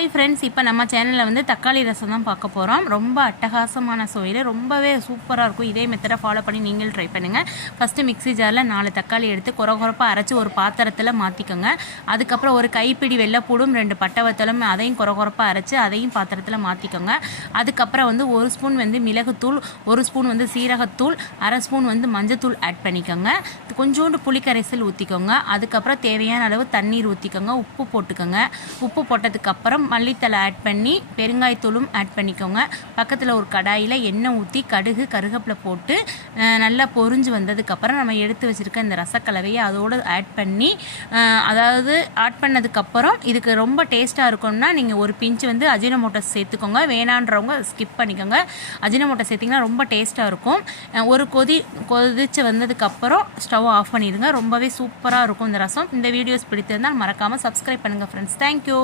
Hi friends இப்போ நம்ம சேனலில் வந்து தக்காளி ரசம் தான் பார்க்க போகிறோம் ரொம்ப அட்டகாசமான சுவையில் ரொம்பவே சூப்பராக இருக்கும். இதே மெத்தடை ஃபாலோ பண்ணி நீங்களும் ட்ரை பண்ணுங்கள் ஃபஸ்ட்டு மிக்ஸி ஜாரில் நாலு தக்காளி எடுத்து குறை குறப்பாக அரைச்சி ஒரு பாத்திரத்தில் மாற்றிக்கோங்க அதுக்கப்புறம் ஒரு கைப்பிடி வெள்ளைப்பூடும் ரெண்டு பட்டை வத்தலும் அதையும் குறை குறப்பாக அரைச்சி அதையும் பாத்திரத்தில் மாற்றிக்கோங்க அதுக்கப்புறம் வந்து ஒரு ஸ்பூன் வந்து மிளகுத்தூள் ஒரு ஸ்பூன் வந்து சீரகத்தூள் அரை ஸ்பூன் வந்து மஞ்சத்தூள் ஆட் பண்ணிக்கோங்க. கொஞ்சோண்டு புளிக்கரைசல் ஊற்றிக்கோங்க அதுக்கப்புறம் தேவையான அளவு தண்ணீர் ஊற்றிக்கோங்க உப்பு போட்டுக்கோங்க. உப்பு போட்டதுக்கப்புறம் மல்லித்தலை ஆட் பண்ணி பெருங்காயத்தூளும் ஆட் பண்ணிக்கோங்க. பக்கத்தில் ஒரு கடாயில் எண்ணெய் ஊற்றி கடுகு கருகப்பில் போட்டு நல்லா பொரிஞ்சு வந்ததுக்கப்புறம் நம்ம எடுத்து வச்சுருக்க இந்த ரசக்கலவையை அதோடு ஆட் பண்ணி அதாவது ஆட் பண்ணதுக்கப்புறம் இதுக்கு ரொம்ப டேஸ்ட்டாக இருக்கும்னா நீங்கள் ஒரு பிஞ்சு வந்து அஜினமோட்டோ சேர்த்துக்கோங்க. வேணான்றவங்க ஸ்கிப் பண்ணிக்கோங்க. அஜினமோட்டோ சேர்த்திங்கன்னா ரொம்ப டேஸ்ட்டாக இருக்கும். ஒரு கொதி கொதிச்சு வந்ததுக்கப்புறம் ஸ்டவ் ஆஃப் பண்ணிடுங்க. ரொம்பவே சூப்பராக இருக்கும் இந்த ரசம். இந்த வீடியோஸ் பிடித்திருந்தால் மறக்காமல் சப்ஸ்கிரைப் பண்ணுங்கள் ஃப்ரெண்ட்ஸ் தேங்க்யூ